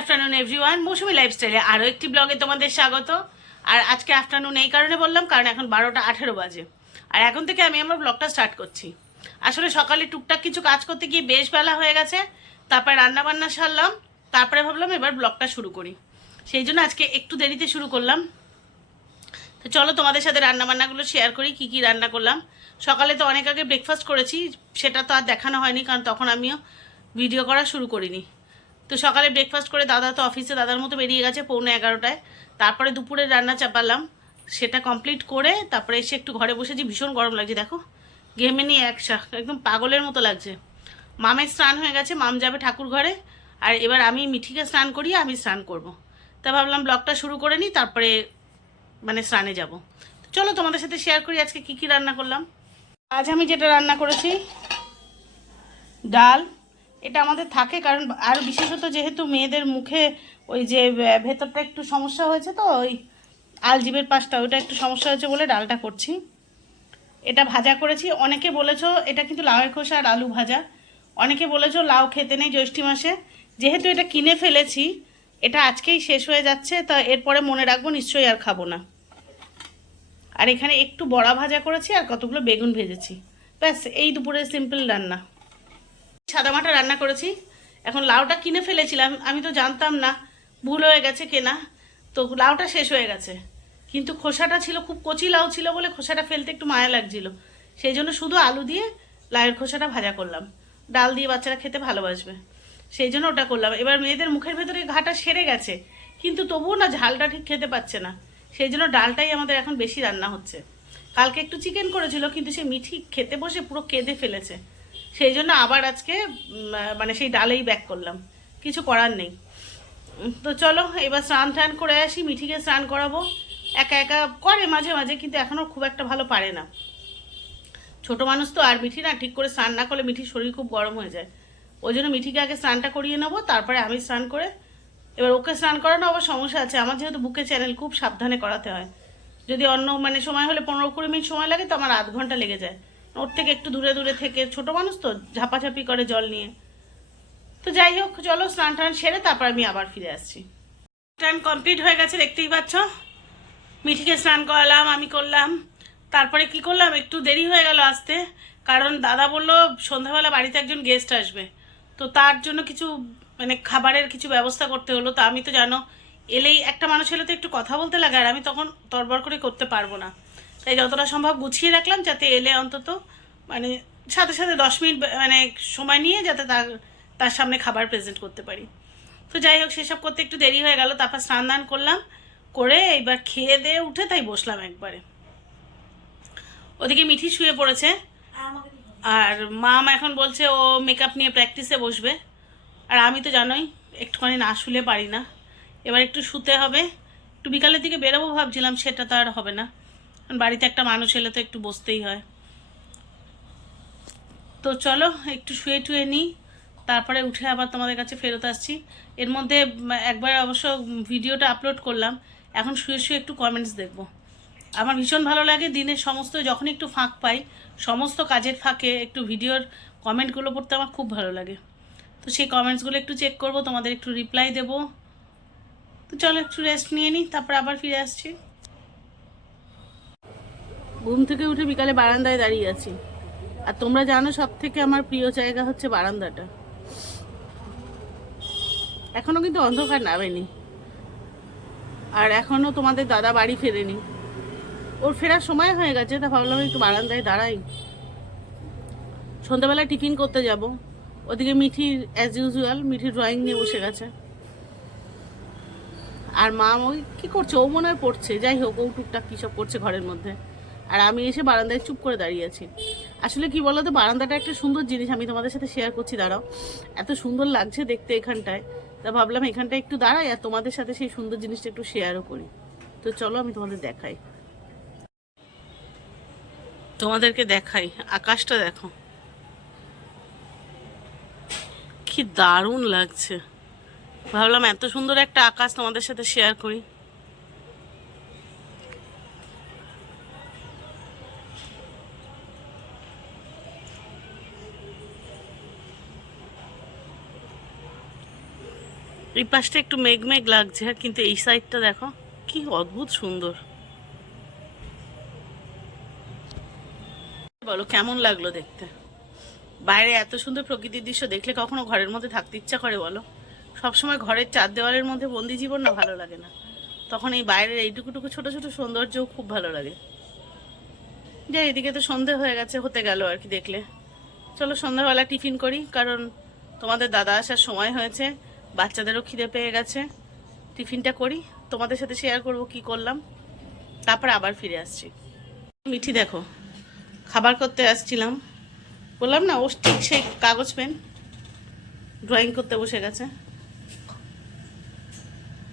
Afternoon everyone মৌসুমি লাইফস্টাইলে আরও একটি ব্লগে তোমাদের স্বাগত। আর আজকে আফটারনুন এই কারণে বললাম, কারণ এখন বারোটা আঠেরো বাজে। আর এখন থেকে আমি আমার ব্লগটা স্টার্ট করছি। আসলে সকালে টুকটাক কিছু কাজ করতে গিয়ে বেশ বেলা হয়ে গেছে। তারপরে রান্না বান্না সারলাম। তারপরে ভাবলাম এবার ব্লগটা শুরু করি। সেই জন্য আজকে একটু দেরিতে শুরু করলাম। তো চলো তোমাদের সাথে রান্না বান্নাগুলো শেয়ার করি, কি কি রান্না করলাম। সকালে তো অনেক আগে ব্রেকফাস্ট করেছি, সেটা তো আর দেখানো হয়নি, কারণ তখন আমিও ভিডিও করা শুরু করিনি। তো সকালে ব্রেকফাস্ট করে দাদা তো অফিসে দাদার মতো বেরিয়ে গেছে পৌনে এগারোটায়। তারপরে দুপুরে রান্না চাপালাম। সেটা কমপ্লিট করে তারপরে এসে একটু ঘরে বসেছি, ভীষণ গরম লাগছে। দেখো ঘেমে নিয়ে একসা একদম পাগলের মতো লাগছে। মামের স্নান হয়ে গেছে, মাম যাবে ঠাকুর ঘরে। আর এবার আমি মিঠিকে স্নান করিয়ে আমি স্নান করব। তা ভাবলাম ব্লগটা শুরু করে নিই, তারপরে মানে স্নানে যাব। চলো তোমাদের সাথে শেয়ার করি আজকে কি কি রান্না করলাম। আজ আমি যেটা রান্না করেছি, ডাল এটা আমাদের থাকে, কারণ আর বিশেষত যেহেতু মেয়েদের মুখে ওই যে ভেতরটা একটু সমস্যা হয়েছে তো, ওই আলজিবের পাশটা, ওইটা একটু সমস্যা হয়েছে বলে ডালটা করছি। এটা ভাজা করেছি। অনেকে বলেছ এটা কিন্তু লাউয়ের খোসা আর আলু ভাজা। অনেকে বলেছ লাউ খেতে নেই জ্যৈষ্ঠী মাসে। যেহেতু এটা কিনে ফেলেছি, এটা আজকেই শেষ হয়ে যাচ্ছে, তা এরপরে মনে রাখব নিশ্চয়ই আর খাব না। আর এখানে একটু বড়া ভাজা করেছি আর কতগুলো বেগুন ভেজেছি। ব্যাস, এই দুপুরের সিম্পল রান্না। সাদামাটা রান্না করেছি। এখন লাউটা কিনে ফেলেছিলাম, আমি তো জানতাম না ভুল হয়ে গেছে কেনা। তো লাউটা শেষ হয়ে গেছে। কিন্তু খোসাটা ছিল, খুব কচি লাউ ছিল বলে খোসাটা ফেলতে একটু মায়া লাগছিল। সেই জন্য শুধু আলু দিয়ে লাউয়ের খোসাটা ভাজা করলাম। ডাল দিয়ে বাচ্চারা খেতে ভালোবাসবে। সেই জন্য ওটা করলাম। এবার মেয়েদের মুখের ভেতরে ঘাটা সেরে গেছে, কিন্তু তবুও না ঝালটা ঠিক খেতে পাচ্ছে না। সেই জন্য ডালটাই আমাদের এখন বেশি রান্না হচ্ছে। কালকে একটু চিকেন করেছিল, কিন্তু সে মিঠি খেতে বসে পুরো কেঁদে ফেলেছে। সেই জন্য আবার আজকে মানে সেই ডালেই ব্যাক করলাম। কিছু করার নেই। তো চলো, এবার স্নান টান করে আসি, মিঠিকে স্নান করাবো। একা একা করে মাঝে মাঝে, কিন্তু এখনও খুব একটা ভালো পারে না। ছোট মানুষ তো আর মিঠি না, ঠিক করে স্নান না করলে মিঠির শরীর খুব গরম হয়ে যায়। ওই জন্য মিঠিকে আগে স্নানটা করিয়ে নেব, তারপরে আমি স্নান করে, এবার ওকে স্নান করানো আবার সমস্যা আছে। আমার যেহেতু বুকে চ্যানেল খুব সাবধানে করাতে হয়। যদি অন্য মানে সময় হলে পনেরো কুড়ি মিনিট সময় লাগে, তো আমার আধ ঘণ্টা লেগে যায়। ওর থেকে একটু দূরে দূরে থেকে। ছোট মানুষ তো, ঝাপাঝাপি করে জল নিয়ে। তো যাই হোক, চলো স্নান টান সেরে তারপর আমি আবার ফিরে আসছি। স্নান কমপ্লিট হয়ে গেছে, দেখতেই পাচ্ছ? মিঠিকে স্নান করালাম, আমি করলাম। তারপরে কি করলাম? একটু দেরি হয়ে গেল আসতে। কারণ দাদা বলল, সন্ধ্যাবেলা বাড়িতে একজন গেস্ট আসবে। তো তার জন্য কিছু মানে খাবারের কিছু ব্যবস্থা করতে হলো। তো আমি তো জানো, এলেই একটা মানুষ এলে তো একটু কথা বলতে লাগে, আর আমি তখন তরবর করে করতে পারব না। তাই যতটা সম্ভব গুছিয়ে রাখলাম যাতে এলে অন্তত মানে সাথে সাথে দশ মিনিট মানে সময় নিয়ে যাতে তার তার সামনে খাবার প্রেজেন্ট করতে পারি। তো যাই হোক সেসব করতে একটু দেরি হয়ে গেল তারপর স্নান দান করলাম করে এইবার খেয়ে দিয়ে উঠে তাই বসলাম একবারে। ওদিকে মিঠি শুয়ে পড়েছে। আর মাম এখন বলছে ও মেকআপ নিয়ে প্র্যাকটিসে বসবে। আর আমি তো জানোই একটুখানি না শুলে পারি না। এবার একটু শুতে হবে। একটু বিকালের দিকে বেরোবো ভাবছিলাম সেটা তো আর হবে না। বাড়িতে একটা মানুষ এলে তো একটু বসতেই হয়। তো চলো, একটু শুয়ে টুয়ে নিই, তারপরে উঠে আবার তোমাদের কাছে ফেরত আসছি। এর মধ্যে একবার অবশ্য ভিডিওটা আপলোড করলাম, এখন শুয়ে শুয়ে একটু কমেন্টস দেখব। আমার ভীষণ ভালো লাগে দিনের সমস্ত যখন একটু ফাঁক পাই, সমস্ত কাজের ফাঁকে একটু ভিডিওর কমেন্টগুলো পড়তে আমার খুব ভালো লাগে। তো সেই কমেন্টসগুলো একটু চেক করব, তোমাদের একটু রিপ্লাই দেব। তো চলো, একটু রেস্ট নিয়ে নিই, তারপর আবার ফিরে আসছি। ঘুম থেকে উঠে বিকালে বারান্দায় দাঁড়িয়ে আছি। আর তোমরা জানো সব থেকে আমার প্রিয় জায়গা হচ্ছে বারান্দাটা। এখনও কিন্তু অন্ধকার নামেনি। আর এখনও তোমাদের দাদা বাড়ি ফেরেনি। ওর ফেরার সময় হয়ে গেছে, তা ভাবলাম একটু বারান্দায় দাঁড়াই। সন্ধ্যাবেলা টিফিন করতে যাব। ওদিকে মিঠির অ্যাজ ইউজুয়াল মিঠির ড্রয়িং নিয়ে বসে গেছে। আর মা ওই কি করছে? ও মনে হয় পড়ছে। যাই হোক, ও টুকটাক কী সব করছে ঘরের মধ্যে। আর আমি এসে বারান্দায় চুপ করে দাঁড়িয়ে আছি। আসলে কি বলতো, বারান্দাটা একটা সুন্দর জিনিস, আমি তোমাদের সাথে শেয়ার করছি, দাঁড়াও। এত সুন্দর লাগছে দেখতে এখানটায়। তা ভাবলাম এখানটায় একটু দাঁড়াই আর তোমাদের সাথে সেই সুন্দর জিনিসটা একটু শেয়ারও করি। তো চলো আমি তোমাদের দেখাই। তোমাদেরকে দেখাই, আকাশটা দেখো। কি দারুণ লাগছে। ভাবলাম এত সুন্দর একটা আকাশ তোমাদের সাথে শেয়ার করি। এই পাশটা একটু মেঘ মেঘ লাগছে কিন্তু এই সাইডটা দেখো, কি অদ্ভুত সুন্দর। বলো, কেমন লাগল দেখতে? বাইরে এত সুন্দর প্রকৃতির দৃশ্য দেখলে কখনো ঘরের মধ্যে থাকতে ইচ্ছা করে বলো? সবসময় ঘরের চার দেওয়ালের মধ্যে বন্দি জীবন না ভালো লাগে না। তখন এই বাইরের এইটুকুটুকু ছোট ছোট সৌন্দর্যও খুব ভালো লাগে। যে এদিকে তো সন্ধে হয়ে গেছে, হতে গেল আর কি দেখলে। চলো সন্ধ্যাবেলা টিফিন করি, কারণ তোমাদের দাদা আসার সময় হয়েছে। বাচ্চাদেরও খিদে পেয়ে গেছে। টিফিনটা করি, তোমাদের সাথে শেয়ার করব কি করলাম। তারপর আবার ফিরে আসছি। মিঠি দেখো, খাবার করতে আসছিলাম। বললাম না ও ঠিক সেই কাগজ পেন ড্রয়িং করতে বসে গেছে।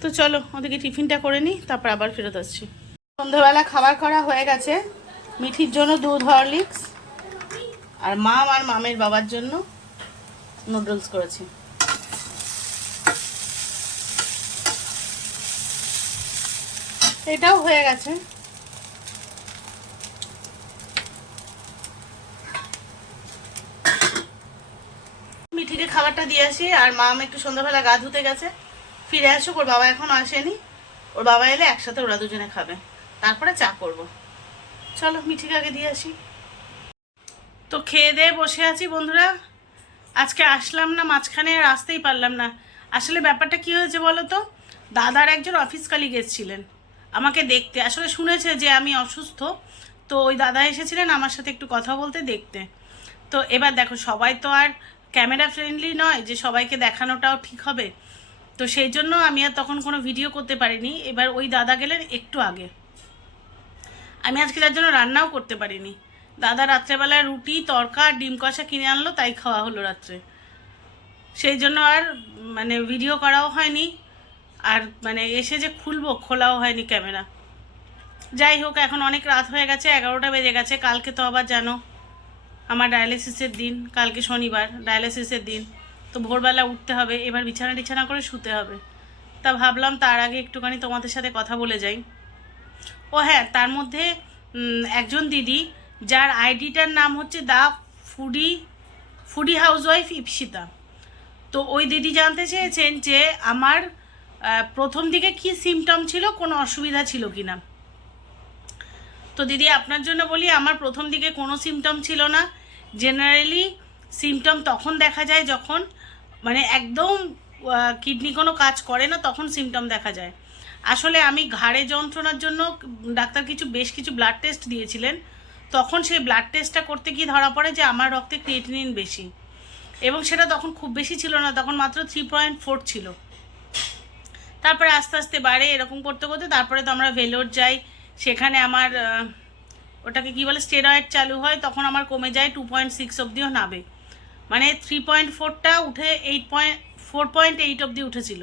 তো চলো ওদেরকে টিফিনটা করে নিই, তারপর আবার ফেরত আসছি। সন্ধ্যাবেলা খাবার করা হয়ে গেছে। মিঠির জন্য দুধ, হরলিক্স, আর মাম আর মামের বাবার জন্য নুডলস করেছি। এটাও হয়ে গেছে। মিঠিকে খাবারটা দিয়ে আসি, আর মাম একটু সন্ধ্যাবেলা গা ধুতে গেছে। ফিরে আসুক ওর বাবা এখন আসেনি। ওর বাবা এলে একসাথে ওরা দুজনে খাবে। তারপরে চা করব। চলো, মিঠিকে আগে দিয়ে আসি। তো খেয়ে দিয়ে বসে আছি বন্ধুরা। আজকে আসলাম না, মাঝখানে আর আসতেই পারলাম না। আসলে ব্যাপারটা কি হয়েছে বলো তো? দাদার একজন অফিস কালিগ এসেছিলেন। আমাকে দেখতে। আসলে শুনেছে যে আমি অসুস্থ। তো ওই দাদা এসেছিলেন আমার সাথে একটু কথা বলতে, দেখতে। তো এবার দেখো, সবাই তো আর ক্যামেরা ফ্রেন্ডলি নয় যে সবাইকে দেখানোটাও ঠিক হবে। তো সেই জন্য আমি আর তখন কোনো ভিডিও করতে পারিনি। এবার ওই দাদা গেলেন একটু আগে। আমি আজকে তার জন্য রান্নাও করতে পারিনি। দাদা রাত্রেবেলায় রুটি, তরকা আর ডিম কষা কিনে আনলো, তাই খাওয়া হলো রাত্রে। সেই জন্য আর মানে ভিডিও করাও হয়নি। আর মানে এসে যে খুলবো, খোলাও হয়নি ক্যামেরা। যাই হোক, এখন অনেক রাত হয়ে গেছে, এগারোটা বেজে গেছে। কালকে তো আবার জানো, আমার ডায়ালিসিসের দিন, কালকে শনিবার, ডায়ালিসিসের দিন। তো ভোরবেলা উঠতে হবে, এবার বিছানা টিছানা করে শুতে হবে। তা ভাবলাম তার আগে একটুখানি তোমাদের সাথে কথা বলে যাই। ও হ্যাঁ তার মধ্যে একজন দিদি, যার আইডিটার নাম হচ্ছে the foodie foodie housewife Ipsita. তো ওই দিদি জানতে চেয়েছেন যে, আমার প্রথম দিকে কি সিমটম ছিল, কোনো অসুবিধা ছিল কি না তো দিদি, আপনার জন্য বলি, আমার প্রথম দিকে কোনো সিমটম ছিল না। জেনারেলি সিমটম তখন দেখা যায় যখন মানে একদম কিডনি কোনো কাজ করে না, তখন সিমটম দেখা যায়। আসলে আমি ঘাড়ে যন্ত্রণার জন্য ডাক্তার কিছু, বেশ কিছু ব্লাড টেস্ট দিয়েছিলেন। তখন সেই ব্লাড টেস্টটা করতে গিয়ে ধরা পড়ে যে আমার রক্তে ক্রিয়েটিনিন বেশি। এবং সেটা তখন খুব বেশি ছিল না, তখন মাত্র থ্রি পয়েন্ট ফোর ছিল। তারপরে আস্তে আস্তে বাড়ে, এরকম করতে করতে তারপরে তো আমরা ভেলোর যাই। সেখানে আমার ওটাকে কি বলে স্টেরয়েড চালু হয়, তখন আমার কমে যায় টু পয়েন্ট সিক্স অবধিও নাবে মানে থ্রি পয়েন্ট ফোরটা উঠে eight point four point eight অবধি উঠেছিল।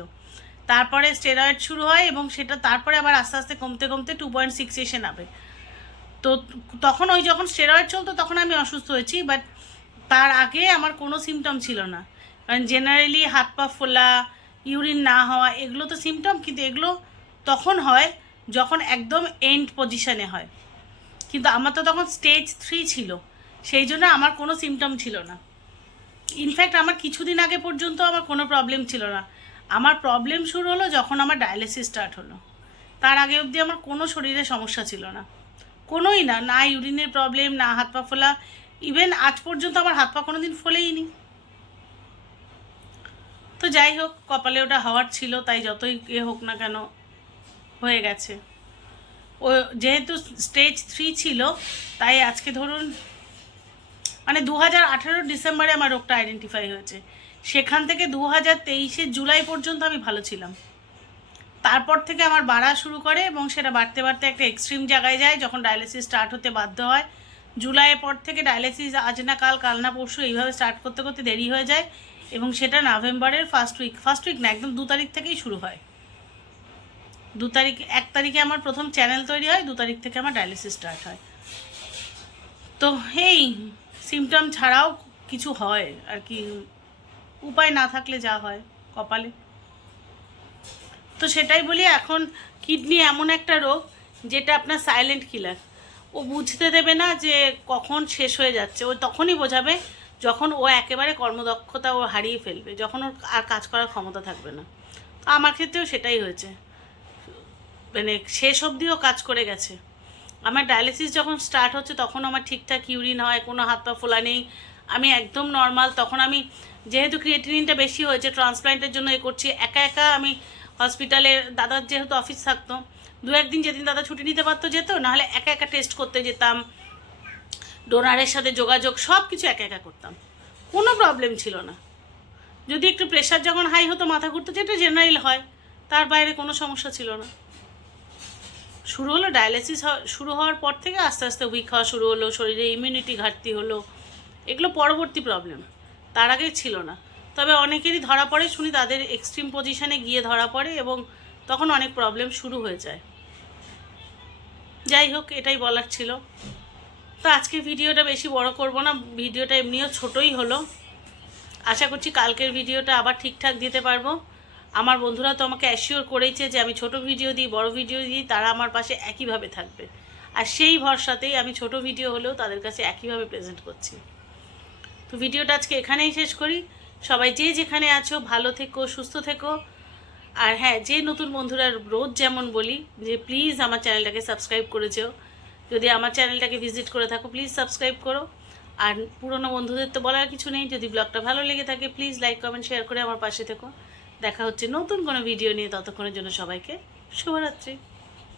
তারপরে স্টেরয়েড শুরু হয় এবং সেটা তারপরে আবার আস্তে আস্তে কমতে কমতে টু পয়েন্ট সিক্স এসে নাবে তো তখন ওই যখন স্টেরয়েড চলতো তখন আমি অসুস্থ হয়েছি বাট তার আগে আমার কোনো সিমটম ছিল না। কারণ জেনারেলি হাত পা ফোলা ইউরিন না হওয়া, এগুলো তো সিমটম কিন্তু এগুলো তখন হয় যখন একদম এন্ড পজিশনে হয়। কিন্তু আমার তো তখন স্টেজ থ্রি ছিল, সেই জন্য আমার কোনো সিমটম ছিল না। ইনফ্যাক্ট আমার কিছুদিন আগে পর্যন্ত আমার কোনো প্রবলেম ছিল না। আমার প্রবলেম শুরু হলো যখন আমার ডায়ালিসিস স্টার্ট হলো। তার আগে অবধি আমার কোনো শরীরে সমস্যা ছিল না। কোনোই না না ইউরিনের প্রবলেম না হাত পা ফোলা। ইভেন আজ পর্যন্ত আমার হাত পা কোনো দিন ফোলেই নি তো যাই হোক, কপালে ওটা হওয়ার ছিল, তাই যতই এ হোক না কেন হয়ে গেছে। ও যেহেতু স্টেজ থ্রি ছিল, তাই আজকে ধরুন মানে দু হাজার আঠেরো ডিসেম্বরে আমার রোগটা আইডেন্টিফাই হয়েছে। সেখান থেকে দু হাজার তেইশে জুলাই পর্যন্ত আমি ভালো ছিলাম। তারপর থেকে আমার বাড়া শুরু করে এবং সেটা বাড়তে বাড়তে একটা এক্সট্রিম জায়গায় যায়, যখন ডায়ালিসিস স্টার্ট হতে বাধ্য হয়। জুলাইয়ের পর থেকে ডায়ালিসিস আজ না কাল কাল না পরশু এইভাবে স্টার্ট করতে করতে দেরি হয়ে যায় এবং সেটা নভেম্বরের ফার্স্ট উইক ফার্স্ট উইক না, একদম দু তারিখ থেকেই শুরু হয়। দু তারিখ, এক তারিখে আমার প্রথম চ্যানেল তৈরি হয়, দু তারিখ থেকে আমার ডায়ালিসিস স্টার্ট হয়। তো এই সিমটম ছাড়াও কিছু হয় আর কি, উপায় না থাকলে যা হয় কপালে। তো সেটাই বলি, এখন কিডনি এমন একটা রোগ যেটা আপনার সাইলেন্ট কিলার ও বুঝতে দেবে না যে কখন শেষ হয়ে যাচ্ছে। ও তখনই বোঝাবে যখন ও একেবারে কর্মদক্ষতা ও হারিয়ে ফেলবে, যখন ওর আর কাজ করার ক্ষমতা থাকবে না। আমার ক্ষেত্রেও সেটাই হয়েছে। মানে শেষ অবধিও কাজ করে গেছে। আমার ডায়ালিসিস যখন স্টার্ট হচ্ছে, তখন আমার ঠিকঠাক ইউরিন হয়, কোনো হাত পা ফোলা নেই। আমি একদম নর্মাল। তখন আমি যেহেতু ক্রিয়েটিনিনটা বেশি হয়েছে ট্রান্সপ্লান্টের জন্য এ করছি, একা একা আমি হসপিটালে দাদার যেহেতু অফিস থাকতো দু একদিন যেদিন দাদা ছুটি নিতে পারতো যেত, নাহলে একা একা টেস্ট করতে যেতাম ডোনারের সাথে যোগাযোগ সব কিছু একা একা করতাম। কোনো প্রবলেম ছিল না। যদি একটু প্রেশার যখন হাই হতো, মাথা ঘুরতো যেটা জেনারেল হয়, তার বাইরে কোনো সমস্যা ছিল না। শুরু হলো ডায়ালিসিস শুরু হওয়ার পর থেকে আস্তে আস্তে উইক হওয়া শুরু হলো, শরীরে ইমিউনিটি ঘাটতি হলো, এগুলো পরবর্তী প্রবলেম তার আগে ছিল না। তবে অনেকেরই ধরা পড়ে, শুনি তাদের এক্সট্রিম পজিশনে গিয়ে ধরা পড়ে এবং তখন অনেক প্রবলেম শুরু হয়ে যায়। যাই হোক এটাই বলার ছিল। তো আজকে ভিডিওটা বেশি বড় করব না, ভিডিওটা এমনিও ছোটই হলো। আশা করছি কালকের ভিডিওটা আবার ঠিকঠাক দিতে পারব। আমার বন্ধুরা তো আমাকে অ্যাসিওর করেইছে যে আমি ছোট ভিডিও দিই, বড় ভিডিও দিই, তারা আমার পাশে একইভাবে থাকবে। আর সেই ভরসাতেই আমি ছোট ভিডিও হলেও তাদের কাছে একইভাবে প্রেজেন্ট করছি। তো ভিডিওটা আজকে এখানেই শেষ করি। সবাই যে যেখানে আছো, ভালো থেকো, সুস্থ থেকো। আর হ্যাঁ যে নতুন বন্ধুরা রোজ যেমন বলি যে প্লিজ আমার চ্যানেলটাকে সাবস্ক্রাইব করেছ যদি আমার চ্যানেলটাকে ভিজিট করে থাকো প্লিজ সাবস্ক্রাইব করো। আর পুরনো বন্ধুদের তো বলার কিছু নেই, যদি ব্লগটা ভালো লেগে থাকে প্লিজ লাইক কমেন্ট শেয়ার করে আমার পাশে থেকো। দেখা হচ্ছে নতুন কোনো ভিডিও নিয়ে, ততক্ষণের জন্য সবাইকে শুভরাত্রি।